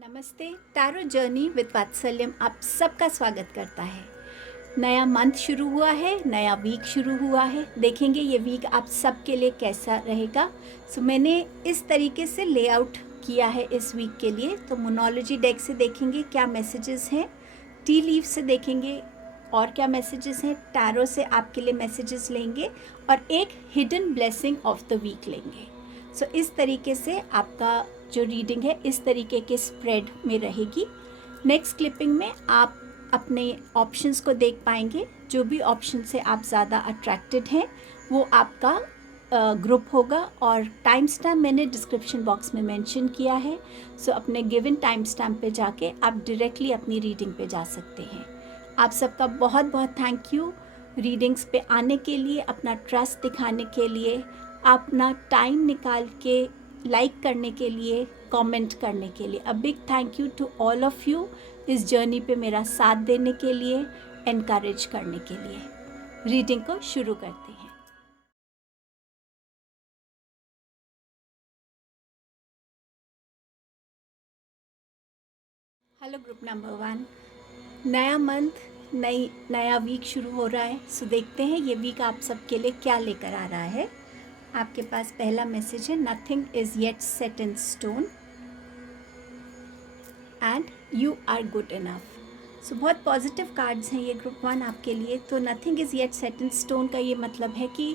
नमस्ते। Tarot journey with वात्सल्यम आप सबका स्वागत करता है। नया मंथ शुरू हुआ है, नया वीक शुरू हुआ है। देखेंगे ये वीक आप सबके लिए कैसा रहेगा। मैंने इस तरीके से लेआउट किया है इस वीक के लिए। तो मोनोलॉजी डेक से देखेंगे क्या मैसेजेस हैं, टी लीफ से देखेंगे और क्या मैसेजेस हैं, टैरो से आपके लिए मैसेजेस लेंगे और एक hidden blessing of the week लेंगे। इस तरीके से आपका जो रीडिंग है इस तरीके के स्प्रेड में रहेगी। नेक्स्ट क्लिपिंग में आप अपने ऑप्शंस को देख पाएंगे। जो भी ऑप्शन से आप ज़्यादा अट्रैक्टेड हैं वो आपका ग्रुप होगा और टाइम स्टैम्प मैंने डिस्क्रिप्शन बॉक्स में मेंशन किया है। अपने गिवन टाइम स्टैम्प पे जाके आप डायरेक्टली अपनी रीडिंग पे जा सकते हैं। आप सबका बहुत बहुत थैंक यू रीडिंग्स पे आने के लिए, अपना ट्रस्ट दिखाने के लिए, अपना टाइम निकाल के लाइक करने के लिए, कमेंट करने के लिए। A big thank you to all of you इस जर्नी पे मेरा साथ देने के लिए, एनकरेज करने के लिए। रीडिंग को शुरू करते हैं। Hello group number 1। नया मंथ, नया वीक शुरू हो रहा है। देखते हैं ये वीक आप सबके लिए क्या लेकर आ रहा है। आपके पास पहला मैसेज है, nothing is yet set in stone and you are good enough. बहुत पॉजिटिव कार्ड्स हैं ये ग्रुप 1 आपके लिए। तो nothing is yet set in stone का ये मतलब है कि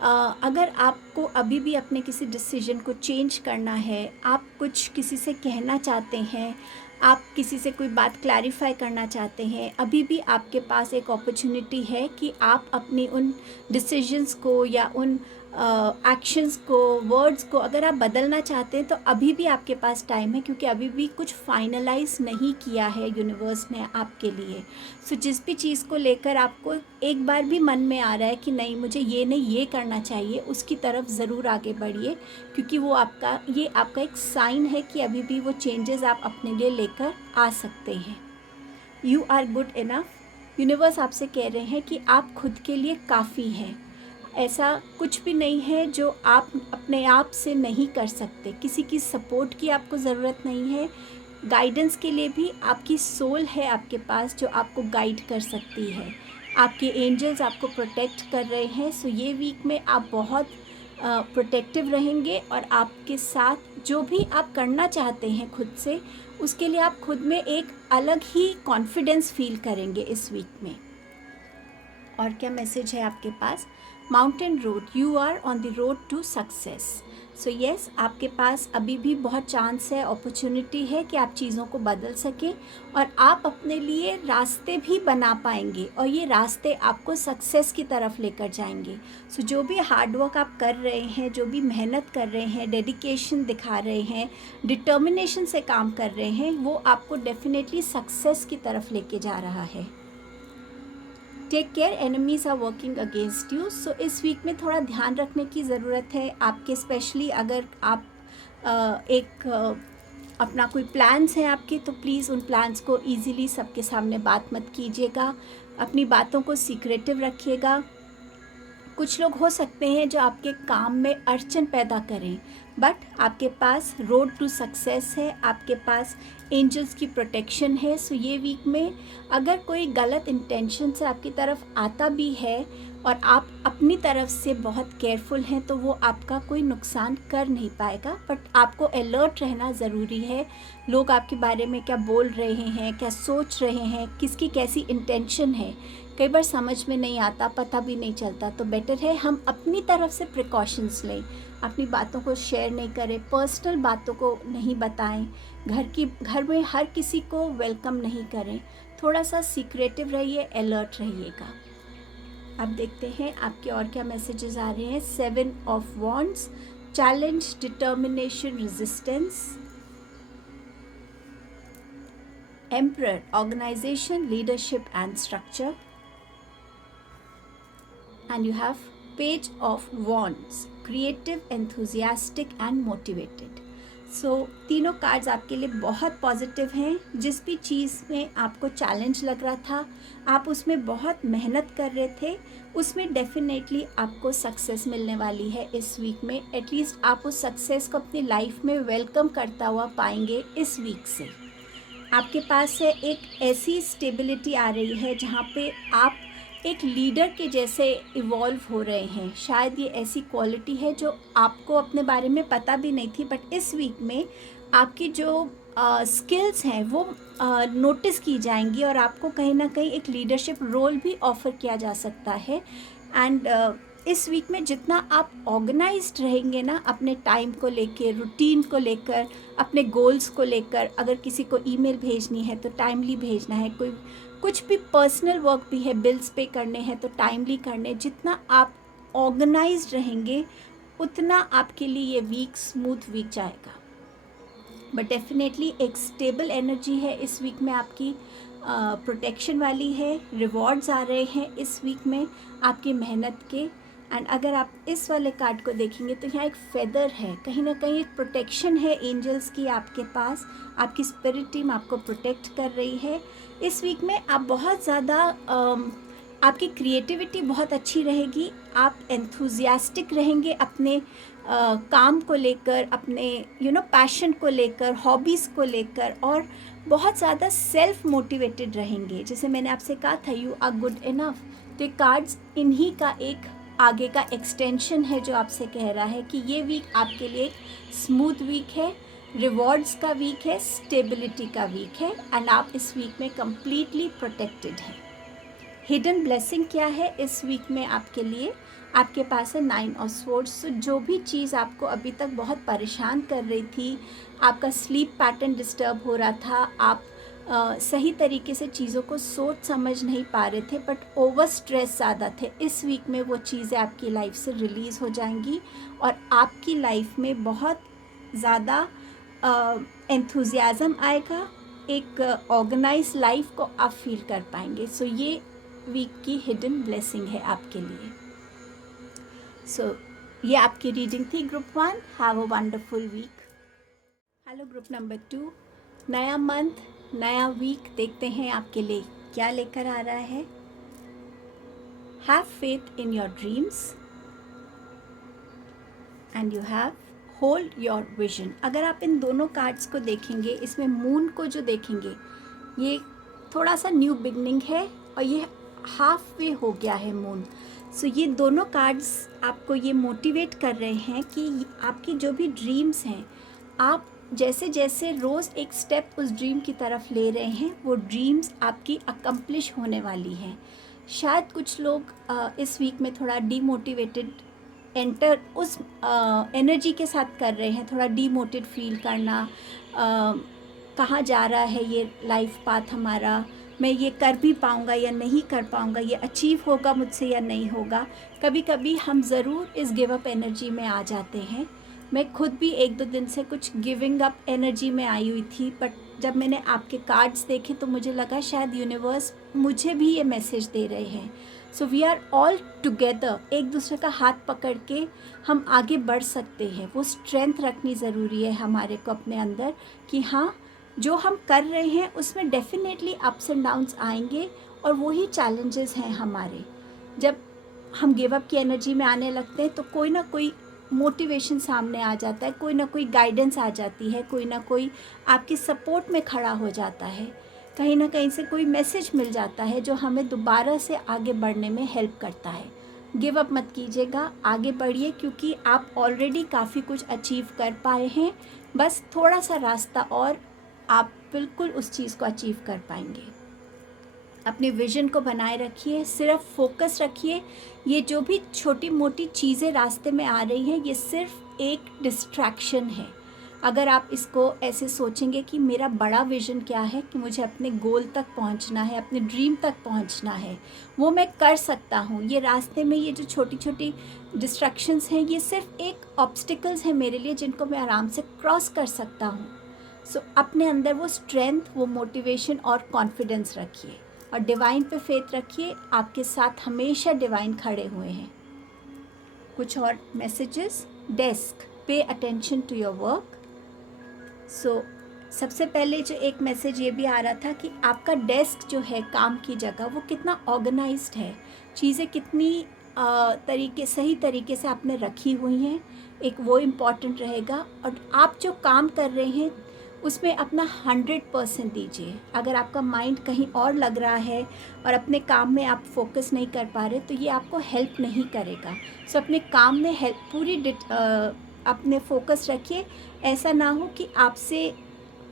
अगर आपको अभी भी अपने किसी डिसीजन को चेंज करना है, आप कुछ किसी से कहना चाहते हैं, आप किसी से कोई बात क्लैरिफाई करना चाहते हैं, अभी भी आपके पास एक अपॉर्चुनिटी है कि आप अपनी उन डिसीजंस को या उन एक्शंस को, वर्ड्स को अगर आप बदलना चाहते हैं तो अभी भी आपके पास टाइम है, क्योंकि अभी भी कुछ फाइनलाइज नहीं किया है यूनिवर्स ने आपके लिए। जिस भी चीज़ को लेकर आपको एक बार भी मन में आ रहा है कि नहीं मुझे ये नहीं ये करना चाहिए, उसकी तरफ ज़रूर आगे बढ़िए, क्योंकि वो ये आपका एक साइन है कि अभी भी वो चेंजेस आप अपने लिए लेकर आ सकते हैं। You are good enough. Universe आपसे कह रहे हैं कि आप खुद के लिए काफ़ी हैं। ऐसा कुछ भी नहीं है जो आप अपने आप से नहीं कर सकते। किसी की सपोर्ट की आपको ज़रूरत नहीं है। गाइडेंस के लिए भी आपकी सोल है आपके पास जो आपको गाइड कर सकती है। आपके एंजल्स आपको प्रोटेक्ट कर रहे हैं। ये वीक में आप बहुत प्रोटेक्टिव रहेंगे और आपके साथ जो भी आप करना चाहते हैं खुद से, उसके लिए आप खुद में एक अलग ही कॉन्फिडेंस फील करेंगे इस वीक में। और क्या मैसेज है आपके पास? Mountain road, you are on the road to success. Yes, आपके पास अभी भी बहुत चांस है, अपॉर्चुनिटी है कि आप चीज़ों को बदल सकें और आप अपने लिए रास्ते भी बना पाएंगे और ये रास्ते आपको सक्सेस की तरफ लेकर जाएंगे। जो भी हार्डवर्क आप कर रहे हैं, जो भी मेहनत कर रहे हैं, डेडिकेशन दिखा रहे हैं, डिटर्मिनेशन से काम कर रहे हैं, वो आपको डेफिनेटली सक्सेस की तरफ लेके जा रहा है। Take care, enemies are working against you. इस वीक में थोड़ा ध्यान रखने की ज़रूरत है आपके, स्पेशली अगर आप अपना कोई प्लान्स हैं आपके, तो प्लीज़ उन प्लान्स को इजीली सबके सामने बात मत कीजिएगा। अपनी बातों को सीक्रेटिव रखिएगा। कुछ लोग हो सकते हैं जो आपके काम में अड़चन पैदा करें, बट आपके पास रोड टू सक्सेस है, आपके पास एंजल्स की प्रोटेक्शन है। ये वीक में अगर कोई गलत इंटेंशन से आपकी तरफ आता भी है और आप अपनी तरफ से बहुत केयरफुल हैं, तो वो आपका कोई नुकसान कर नहीं पाएगा। बट आपको अलर्ट रहना ज़रूरी है। लोग आपके बारे में क्या बोल रहे हैं, क्या सोच रहे हैं, किसकी कैसी इंटेंशन है, कई बार समझ में नहीं आता, पता भी नहीं चलता। तो बेटर है हम अपनी तरफ से प्रिकॉशंस लें, अपनी बातों को शेयर नहीं करें, पर्सनल बातों को नहीं बताएं, घर में हर किसी को वेलकम नहीं करें। थोड़ा सा सीक्रेटिव रहिए, अलर्ट रहिएगा। अब देखते हैं आपके और क्या मैसेजेस आ रहे हैं। 7 of wands, challenge, determination, resistance. Emperor, organisation, leadership and structure. And you have Page of Wands, creative, enthusiastic and motivated. तीनों कार्ड्स आपके लिए बहुत पॉजिटिव हैं। जिस भी चीज़ में आपको चैलेंज लग रहा था, आप उसमें बहुत मेहनत कर रहे थे, उसमें डेफिनेटली आपको सक्सेस मिलने वाली है इस वीक में। एटलीस्ट आप उस सक्सेस को अपनी लाइफ में वेलकम करता हुआ पाएंगे इस वीक से। आपके पास है एक ऐसी स्टेबिलिटी आ रही है जहाँ पे आप एक लीडर के जैसे इवॉल्व हो रहे हैं। शायद ये ऐसी क्वालिटी है जो आपको अपने बारे में पता भी नहीं थी, बट इस वीक में आपकी जो स्किल्स हैं वो नोटिस की जाएंगी और आपको कहीं ना कहीं एक लीडरशिप रोल भी ऑफ़र किया जा सकता है। एंड इस वीक में जितना आप ऑर्गेनाइज्ड रहेंगे ना अपने टाइम को लेकर, रूटीन को लेकर, अपने गोल्स को लेकर, अगर किसी को ईमेल भेजनी है तो टाइमली भेजना है, कोई कुछ भी पर्सनल वर्क भी है, बिल्स पे करने हैं तो टाइमली करने, जितना आप ऑर्गेनाइज्ड रहेंगे उतना आपके लिए ये वीक स्मूथ वीक जाएगा। बट डेफिनेटली एक स्टेबल एनर्जी है इस वीक में आपकी, प्रोटेक्शन वाली है, रिवॉर्ड्स आ रहे हैं इस वीक में आपकी मेहनत के। एंड अगर आप इस वाले कार्ड को देखेंगे तो यहाँ एक फेदर है, कहीं ना कहीं एक प्रोटेक्शन है एंजल्स की आपके पास, आपकी स्पिरिट टीम आपको प्रोटेक्ट कर रही है। इस वीक में आप बहुत ज़्यादा आपकी क्रिएटिविटी बहुत अच्छी रहेगी, आप एंथुजियास्टिक रहेंगे अपने काम को लेकर, अपने पैशन को लेकर, हॉबीज़ को लेकर, और बहुत ज़्यादा सेल्फ मोटिवेटेड रहेंगे। जैसे मैंने आपसे कहा था यू आर गुड इनफ, तो ये कार्ड्स इन्हीं का एक आगे का एक्सटेंशन है जो आपसे कह रहा है कि ये वीक आपके लिए स्मूथ वीक है, रिवॉर्ड्स का वीक है, स्टेबिलिटी का वीक है, एंड आप इस वीक में कम्प्लीटली प्रोटेक्टेड हैं। हिडन ब्लेसिंग क्या है इस वीक में आपके लिए? आपके पास है 9 ऑफ स्वॉर्ड्स। जो भी चीज़ आपको अभी तक बहुत परेशान कर रही थी, आपका स्लीप पैटर्न डिस्टर्ब हो रहा था, आप सही तरीके से चीज़ों को सोच समझ नहीं पा रहे थे, बट ओवर स्ट्रेस ज़्यादा थे, इस वीक में वो चीज़ें आपकी लाइफ से रिलीज़ हो जाएंगी और आपकी लाइफ में बहुत ज़्यादा एंथुजियाज़म आएगा, एक ऑर्गेनाइज लाइफ को आप फील कर पाएंगे। सो ये वीक की हिडन ब्लेसिंग है आपके लिए। सो ये आपकी रीडिंग थी group 1। Have a wonderful week. Hello group number 2, नया मंथ, नया वीक, देखते हैं आपके लिए क्या लेकर आ रहा है। Have faith in your dreams and you have hold your vision. अगर आप इन दोनों कार्ड्स को देखेंगे, इसमें मून को जो देखेंगे, ये थोड़ा सा न्यू बिगनिंग है और ये हाफ वे हो गया है मून। सो ये दोनों कार्ड्स आपको ये मोटिवेट कर रहे हैं कि आपकी जो भी ड्रीम्स हैं, आप जैसे जैसे रोज़ एक स्टेप उस ड्रीम की तरफ ले रहे हैं, वो ड्रीम्स आपकी अकम्प्लिश होने वाली हैं। शायद कुछ लोग इस वीक में थोड़ा डीमोटिवेटेड एंटर उस एनर्जी के साथ कर रहे हैं, थोड़ा डीमोटिवेट फील करना, कहाँ जा रहा है ये लाइफ पाथ हमारा, मैं ये कर भी पाऊँगा या नहीं कर पाऊँगा, ये अचीव होगा मुझसे या नहीं होगा। कभी कभी हम ज़रूर इस गिव अप एनर्जी में आ जाते हैं। मैं खुद भी 1-2 दिन से कुछ गिविंग अप एनर्जी में आई हुई थी, बट जब मैंने आपके कार्ड्स देखे तो मुझे लगा शायद यूनिवर्स मुझे भी ये मैसेज दे रहे हैं। So we are all together, एक दूसरे का हाथ पकड़ के हम आगे बढ़ सकते हैं। वो स्ट्रेंथ रखनी ज़रूरी है हमारे को अपने अंदर कि हाँ, जो हम कर रहे हैं उसमें डेफिनेटली अप्स एंड डाउन्स आएंगे और वही चैलेंजेस हैं हमारे। जब हम गिव अप की एनर्जी में आने लगते हैं तो कोई ना कोई मोटिवेशन सामने आ जाता है, कोई ना कोई गाइडेंस आ जाती है, कोई ना कोई आपकी सपोर्ट में खड़ा हो जाता है, कहीं ना कहीं से कोई मैसेज मिल जाता है जो हमें दोबारा से आगे बढ़ने में हेल्प करता है। गिव अप मत कीजिएगा, आगे बढ़िए, क्योंकि आप ऑलरेडी काफ़ी कुछ अचीव कर पाए हैं। बस थोड़ा सा रास्ता और आप बिल्कुल उस चीज़ को अचीव कर पाएंगे। अपने विज़न को बनाए रखिए, सिर्फ फोकस रखिए। ये जो भी छोटी मोटी चीज़ें रास्ते में आ रही हैं, ये सिर्फ एक डिस्ट्रैक्शन है। अगर आप इसको ऐसे सोचेंगे कि मेरा बड़ा विज़न क्या है, कि मुझे अपने गोल तक पहुंचना है, अपने ड्रीम तक पहुंचना है, वो मैं कर सकता हूँ। ये रास्ते में ये जो छोटी छोटी डिस्ट्रैक्शंस हैं, ये सिर्फ एक ऑब्स्टिकल्स हैं मेरे लिए, जिनको मैं आराम से क्रॉस कर सकता हूँ। सो अपने अंदर वो स्ट्रेंथ, वो मोटिवेशन और कॉन्फिडेंस रखिए और डिवाइन पे फेथ रखिए। आपके साथ हमेशा डिवाइन खड़े हुए हैं। कुछ और messages. Desk, pay attention to your work. So सबसे पहले जो एक मैसेज ये भी आ रहा था कि आपका डेस्क जो है, काम की जगह, वो कितना ऑर्गेनाइज्ड है, चीज़ें कितनी सही तरीके से आपने रखी हुई हैं, एक वो इम्पॉर्टेंट रहेगा। और आप जो काम कर रहे हैं उसमें अपना 100% दीजिए। अगर आपका माइंड कहीं और लग रहा है और अपने काम में आप फोकस नहीं कर पा रहे, तो ये आपको हेल्प नहीं करेगा। सो अपने काम में अपने फोकस रखिए। ऐसा ना हो कि आपसे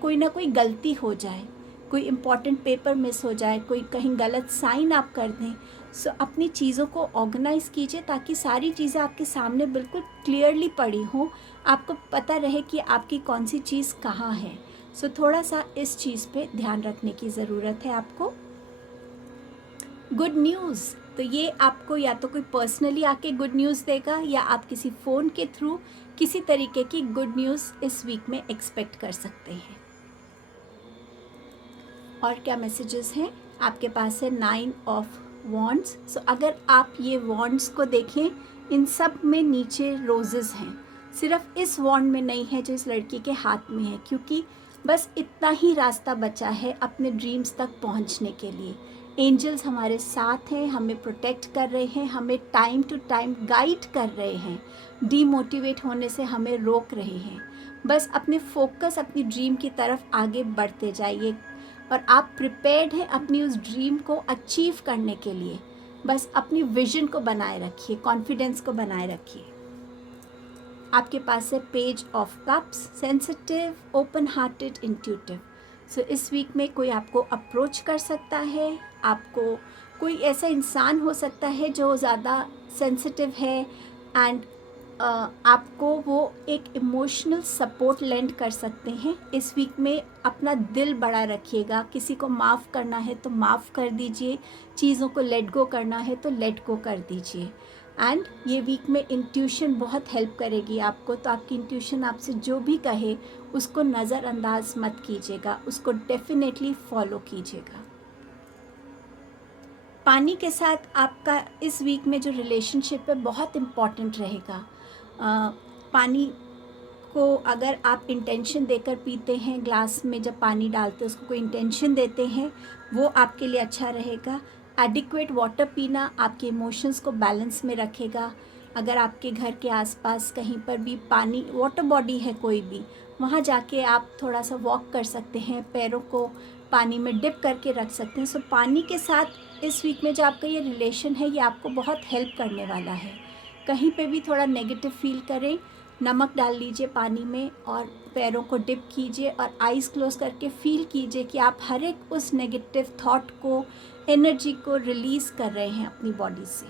कोई ना कोई गलती हो जाए, कोई इम्पॉर्टेंट पेपर मिस हो जाए, कोई कहीं गलत साइन आप कर दें। सो अपनी चीज़ों को ऑर्गेनाइज़ कीजिए ताकि सारी चीज़ें आपके सामने बिल्कुल क्लियरली पड़ी हों, आपको पता रहे कि आपकी कौन सी चीज़ कहाँ है। सो थोड़ा सा इस चीज़ पे ध्यान रखने की ज़रूरत है आपको। गुड न्यूज़, तो ये आपको या तो कोई पर्सनली आके गुड न्यूज़ देगा, या आप किसी फ़ोन के थ्रू किसी तरीके की गुड न्यूज़ इस वीक में एक्सपेक्ट कर सकते हैं। और क्या मैसेजेस हैं आपके पास? है 9 ऑफ वॉन्ड्स। सो अगर आप ये वॉन्ड्स को देखें, इन सब में नीचे रोजेज़ हैं। सिर्फ इस वॉन्ड में नहीं है जो इस लड़की के हाथ में है, क्योंकि बस इतना ही रास्ता बचा है अपने ड्रीम्स तक पहुंचने के लिए। एंजल्स हमारे साथ हैं, हमें प्रोटेक्ट कर रहे हैं, हमें टाइम टू टाइम गाइड कर रहे हैं, डीमोटिवेट होने से हमें रोक रहे हैं। बस अपने फोकस अपनी ड्रीम की तरफ आगे बढ़ते जाइए, और आप प्रिपेयर्ड हैं अपनी उस ड्रीम को अचीव करने के लिए। बस अपनी विजन को बनाए रखिए, कॉन्फिडेंस को बनाए रखिए। आपके पास है page of cups, sensitive, open hearted, intuitive. So इस वीक में कोई आपको अप्रोच कर सकता है, आपको कोई ऐसा इंसान हो सकता है जो ज़्यादा सेंसिटिव है, एंड आपको वो एक इमोशनल सपोर्ट लेंड कर सकते हैं। इस वीक में अपना दिल बड़ा रखिएगा, किसी को माफ़ करना है तो माफ़ कर दीजिए, चीज़ों को लेट गो करना है तो लेट गो कर दीजिए। एंड ये वीक में इंट्यूशन बहुत हेल्प करेगी आपको, तो आपकी इंट्यूशन आपसे जो भी कहे उसको नज़रअंदाज मत कीजिएगा, उसको डेफिनेटली फॉलो कीजिएगा। पानी के साथ आपका इस वीक में जो रिलेशनशिप है बहुत इम्पॉर्टेंट रहेगा। पानी को अगर आप इंटेंशन देकर पीते हैं, ग्लास में जब पानी डालते हैं उसको कोई इंटेंशन देते हैं, वो आपके लिए अच्छा रहेगा। एडिक्वेट वाटर पीना आपके इमोशंस को बैलेंस में रखेगा। अगर आपके घर के आसपास कहीं पर भी पानी वाटर बॉडी है कोई भी, वहाँ जाके आप थोड़ा सा वॉक कर सकते हैं, पैरों को पानी में डिप करके रख सकते हैं। सो पानी के साथ इस वीक में जो आपका ये रिलेशन है, ये आपको बहुत हेल्प करने वाला है। कहीं पे भी थोड़ा नेगेटिव फील करें, नमक डाल लीजिए पानी में और पैरों को डिप कीजिए और आइज़ क्लोज करके फील कीजिए कि आप हर एक उस नेगेटिव थॉट को, एनर्जी को रिलीज़ कर रहे हैं अपनी बॉडी से।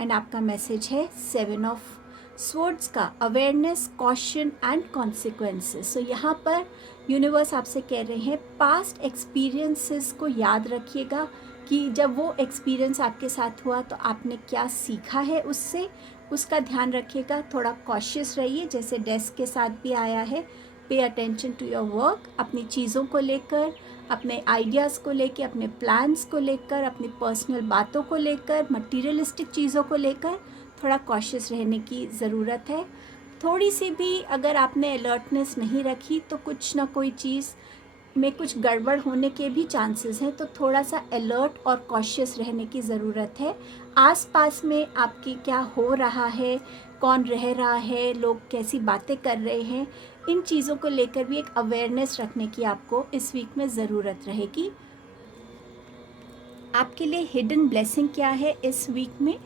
एंड आपका मैसेज है 7 ऑफ स्वॉर्ड्स का, अवेयरनेस, कॉशन एंड कॉन्सिक्वेंसेस। सो यहाँ पर यूनिवर्स आपसे कह रहे हैं पास्ट एक्सपीरियंसेस को याद रखिएगा कि जब वो एक्सपीरियंस आपके साथ हुआ तो आपने क्या सीखा है उससे, उसका ध्यान रखिएगा। थोड़ा कॉशियस रहिए, जैसे डेस्क के साथ भी आया है, पे अटेंशन टू योर वर्क, अपनी चीज़ों को लेकर, अपने आइडियाज़ को लेकर, अपने प्लान्स को लेकर, अपनी पर्सनल बातों को लेकर, मटीरियलिस्टिक चीज़ों को लेकर थोड़ा कॉशियस रहने की ज़रूरत है। थोड़ी सी भी अगर आपने अलर्टनेस नहीं रखी तो कुछ ना कोई चीज़ में कुछ गड़बड़ होने के भी चांसेस हैं, तो थोड़ा सा अलर्ट और कॉशियस रहने की ज़रूरत है। आसपास में आपकी क्या हो रहा है, कौन रह रहा है, लोग कैसी बातें कर रहे हैं, इन चीज़ों को लेकर भी एक अवेयरनेस रखने की आपको इस वीक में ज़रूरत रहेगी। आपके लिए हिडन ब्लेसिंग क्या है इस वीक में?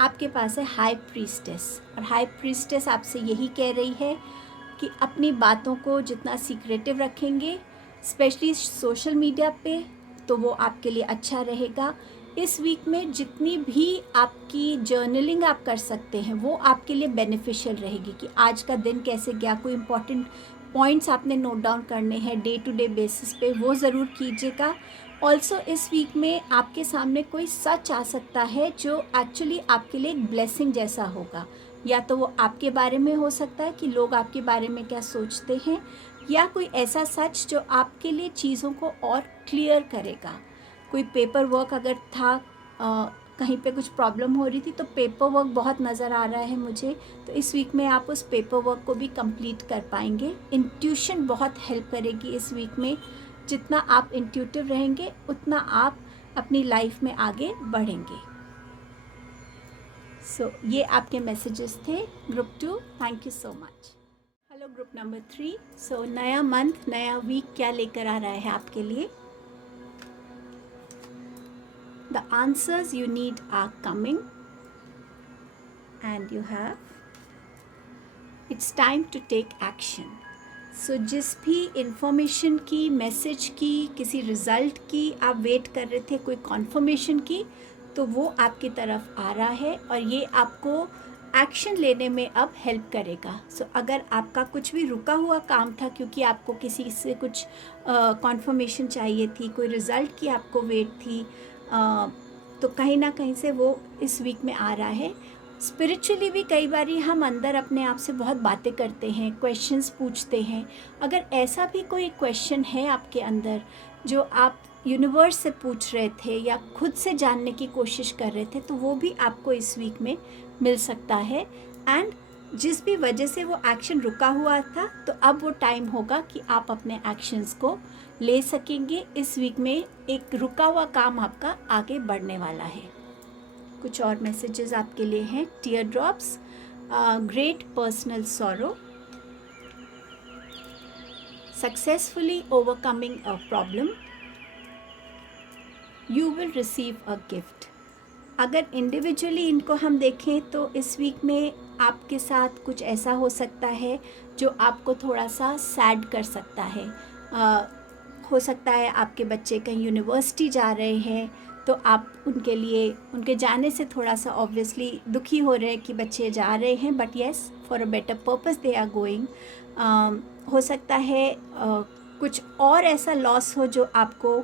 आपके पास है हाई प्रीस्टेस, और हाई प्रीस्टेस आपसे यही कह रही है कि अपनी बातों को जितना सीक्रेटिव रखेंगे, स्पेशली सोशल मीडिया पे, तो वो आपके लिए अच्छा रहेगा। इस वीक में जितनी भी आपकी जर्नलिंग आप कर सकते हैं वो आपके लिए बेनिफिशियल रहेगी कि आज का दिन कैसे गया, कोई इम्पॉर्टेंट पॉइंट्स आपने नोट डाउन करने हैं डे टू डे बेसिस पे, वो ज़रूर कीजिएगा। ऑल्सो इस वीक में आपके सामने कोई सच आ सकता है जो एक्चुअली आपके लिए एक ब्लेसिंग जैसा होगा। या तो वो आपके बारे में हो सकता है कि लोग आपके बारे में क्या सोचते हैं, या कोई ऐसा सच जो आपके लिए चीज़ों को और क्लियर करेगा। कोई पेपर वर्क अगर था, कहीं पे कुछ प्रॉब्लम हो रही थी, तो पेपर वर्क बहुत नज़र आ रहा है मुझे, तो इस वीक में आप उस पेपर वर्क को भी कंप्लीट कर पाएंगे। इंट्यूशन बहुत हेल्प करेगी इस वीक में। जितना आप इंट्यूटिव रहेंगे उतना आप अपनी लाइफ में आगे बढ़ेंगे। सो ये आपके मैसेजेस थे group 2। Thank you so much. Hello group number 3। सो नया मंथ, नया वीक क्या लेकर आ रहा है आपके लिए? The answers you need are coming and you have, it's time to take action. So जिस भी इंफॉर्मेशन की, मैसेज की, किसी रिज़ल्ट की आप वेट कर रहे थे, कोई कॉन्फर्मेशन की, तो वो आपकी तरफ आ रहा है और ये आपको एक्शन लेने में अब हेल्प करेगा। सो अगर आपका कुछ भी रुका हुआ काम था क्योंकि आपको किसी से कुछ कॉन्फर्मेशन चाहिए थी, कोई रिज़ल्ट की आपको वेट थी, तो कहीं ना कहीं से वो इस वीक में आ रहा है। स्पिरिचुअली भी कई बार हम अंदर अपने आप से बहुत बातें करते हैं, क्वेश्चंस पूछते हैं। अगर ऐसा भी कोई क्वेश्चन है आपके अंदर जो आप यूनिवर्स से पूछ रहे थे या खुद से जानने की कोशिश कर रहे थे, तो वो भी आपको इस वीक में मिल सकता है। एंड जिस भी वजह से वो एक्शन रुका हुआ था, तो अब वो टाइम होगा कि आप अपने एक्शंस को ले सकेंगे। इस वीक में एक रुका हुआ काम आपका आगे बढ़ने वाला है। कुछ और मैसेजेस आपके लिए हैं। Tear drops, great personal sorrow, successfully overcoming a problem, you will receive a gift. अगर इंडिविजुअली इनको हम देखें तो इस वीक में आपके साथ कुछ ऐसा हो सकता है जो आपको थोड़ा सा सैड कर सकता है। हो सकता है आपके बच्चे कहीं यूनिवर्सिटी जा रहे हैं, तो आप उनके लिए, उनके जाने से थोड़ा सा ऑब्वियसली दुखी हो रहे हैं कि बच्चे जा रहे हैं, but yes, for a better purpose they are going. हो सकता है कुछ और ऐसा लॉस हो जो आपको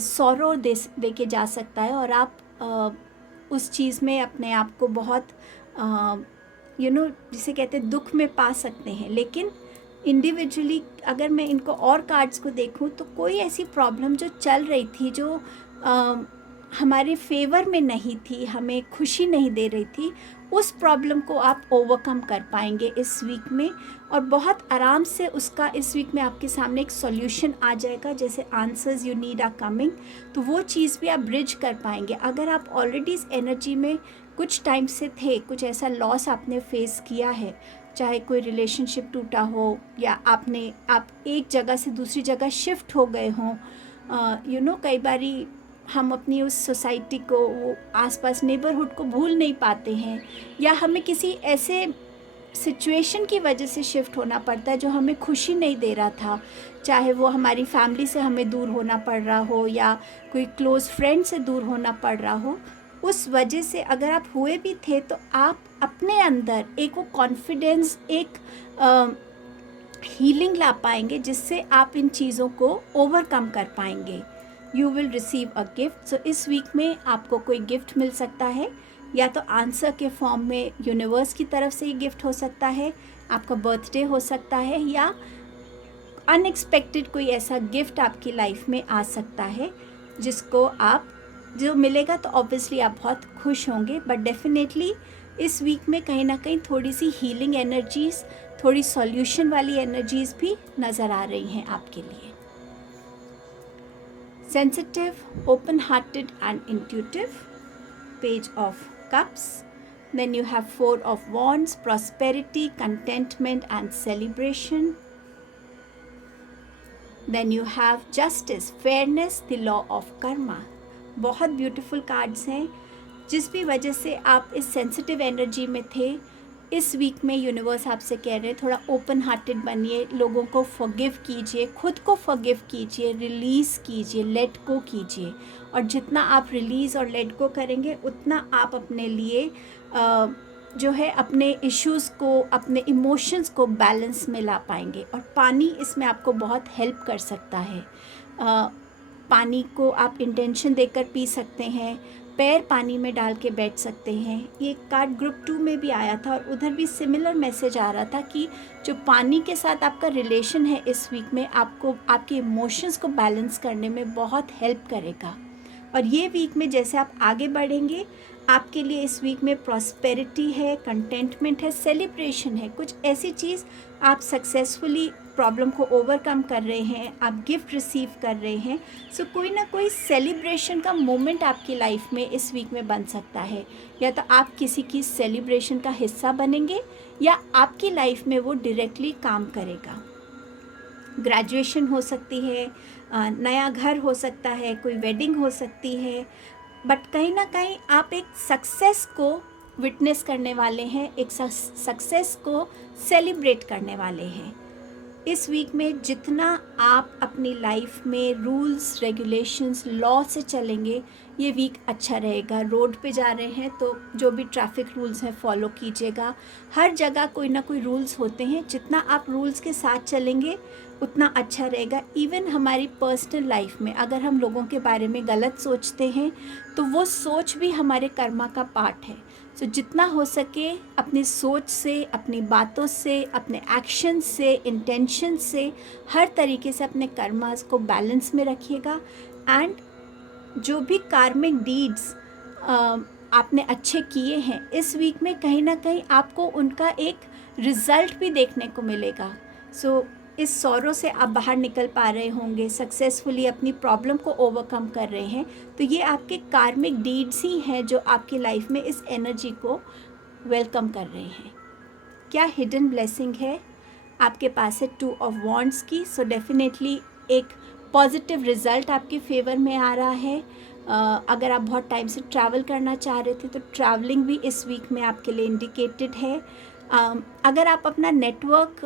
सॉरो दे के जा सकता है और आप उस चीज़ में अपने आप को बहुत जिसे कहते हैं दुख में पा सकते हैं। लेकिन इंडिविजुअली अगर मैं इनको और कार्ड्स को देखूं, तो कोई ऐसी प्रॉब्लम जो चल रही थी, जो हमारे फेवर में नहीं थी, हमें खुशी नहीं दे रही थी, उस प्रॉब्लम को आप ओवरकम कर पाएंगे इस वीक में, और बहुत आराम से उसका इस वीक में आपके सामने एक सॉल्यूशन आ जाएगा। जैसे answers you need are coming, तो वो चीज़ भी आप ब्रिज कर पाएंगे। अगर आप ऑलरेडी इस एनर्जी में कुछ टाइम से थे, कुछ ऐसा लॉस आपने फेस किया है, चाहे कोई रिलेशनशिप टूटा हो या आप एक जगह से दूसरी जगह शिफ्ट हो गए हों, कई बारी हम अपनी उस सोसाइटी को, वो आसपास नेबरहुड को भूल नहीं पाते हैं, या हमें किसी ऐसे सिचुएशन की वजह से शिफ्ट होना पड़ता है जो हमें खुशी नहीं दे रहा था, चाहे वो हमारी फैमिली से हमें दूर होना पड़ रहा हो या कोई क्लोज़ फ्रेंड से दूर होना पड़ रहा हो। उस वजह से अगर आप हुए भी थे, तो आप अपने अंदर एक वो कॉन्फिडेंस, एक हीलिंग ला पाएंगे जिससे आप इन चीज़ों को ओवरकम कर पाएंगे। You will receive a gift. So इस वीक में आपको कोई गिफ्ट मिल सकता है, या तो आंसर के फॉर्म में यूनिवर्स की तरफ से ये गिफ्ट हो सकता है, आपका बर्थडे हो सकता है, या अनएक्सपेक्टेड कोई ऐसा गिफ्ट आपकी लाइफ में आ सकता है जिसको जो मिलेगा तो ऑब्वियसली आप बहुत खुश होंगे। बट डेफिनेटली इस वीक में कहीं ना कहीं थोड़ी सी हीलिंग एनर्जीज़, थोड़ी सॉल्यूशन वाली एनर्जीज़ भी नज़र आ रही हैं आपके लिए। Sensitive, open-hearted and intuitive, Page of Cups. Then you have Four of Wands, prosperity, contentment and celebration. Then you have Justice, fairness, the law of karma. बहुत ब्यूटीफुल कार्ड्स हैं। जिस भी वजह से आप इस सेंसिटिव एनर्जी में थे, इस वीक में यूनिवर्स आपसे कह रहे हैं थोड़ा ओपन हार्टेड बनिए, लोगों को फॉरगिव कीजिए, खुद को फॉरगिव कीजिए, रिलीज़ कीजिए, लेट गो कीजिए। और जितना आप रिलीज़ और लेट गो करेंगे, उतना आप अपने लिए जो है अपने इश्यूज़ को, अपने इमोशंस को बैलेंस में ला पाएंगे। और पानी इसमें आपको बहुत हेल्प कर सकता है। पानी को आप इंटेंशन देकर पी सकते हैं, पैर पानी में डाल के बैठ सकते हैं। ये कार्ड ग्रुप 2 में भी आया था और उधर भी सिमिलर मैसेज आ रहा था कि जो पानी के साथ आपका रिलेशन है इस वीक में आपको आपके इमोशंस को बैलेंस करने में बहुत हेल्प करेगा। और ये वीक में जैसे आप आगे बढ़ेंगे, आपके लिए इस वीक में प्रॉस्पेरिटी है, कंटेंटमेंट है, सेलिब्रेशन है। कुछ ऐसी चीज़ आप सक्सेसफुली प्रॉब्लम को ओवरकम कर रहे हैं, आप गिफ्ट रिसीव कर रहे हैं, सो कोई ना कोई सेलिब्रेशन का मोमेंट आपकी लाइफ में इस वीक में बन सकता है। या तो आप किसी की सेलिब्रेशन का हिस्सा बनेंगे या आपकी लाइफ में वो डायरेक्टली काम करेगा। ग्रेजुएशन हो सकती है, नया घर हो सकता है, कोई वेडिंग हो सकती है, बट कहीं ना कहीं आप एक सक्सेस को विटनेस करने वाले हैं, एक सक्सेस को सेलिब्रेट करने वाले हैं। इस वीक में जितना आप अपनी लाइफ में रूल्स रेगुलेशंस लॉ से चलेंगे, ये वीक अच्छा रहेगा। रोड पे जा रहे हैं तो जो भी ट्रैफिक रूल्स हैं फॉलो कीजिएगा। हर जगह कोई ना कोई रूल्स होते हैं, जितना आप रूल्स के साथ चलेंगे उतना अच्छा रहेगा। इवन हमारी पर्सनल लाइफ में अगर हम लोगों के बारे में गलत सोचते हैं तो वो सोच भी हमारे कर्मा का पार्ट है। तो जितना हो सके अपनी सोच से, अपनी बातों से, अपने एक्शन से, इंटेंशन से, हर तरीके से अपने कर्मास को बैलेंस में रखिएगा। एंड जो भी कार्मिक डीड्स आपने अच्छे किए हैं इस वीक में, कहीं ना कहीं आपको उनका एक रिज़ल्ट भी देखने को मिलेगा। सो इस सौरों से आप बाहर निकल पा रहे होंगे, सक्सेसफुली अपनी प्रॉब्लम को ओवरकम कर रहे हैं, तो ये आपके कार्मिक डीड्स ही हैं जो आपकी लाइफ में इस एनर्जी को वेलकम कर रहे हैं। क्या हिडन ब्लेसिंग है आपके पास है 2 ऑफ वॉन्ड्स की। सो डेफिनेटली एक पॉजिटिव रिज़ल्ट आपके फेवर में आ रहा है। अगर आप बहुत टाइम से ट्रैवल करना चाह रहे थे तो ट्रैवलिंग भी इस वीक में आपके लिए इंडिकेटेड है। अगर आप अपना नेटवर्क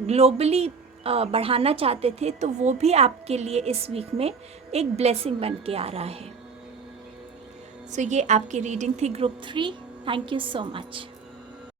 ग्लोबली बढ़ाना चाहते थे तो वो भी आपके लिए इस वीक में एक ब्लेसिंग बन के आ रहा है। सो ये आपकी रीडिंग थी group 3। Thank you so much.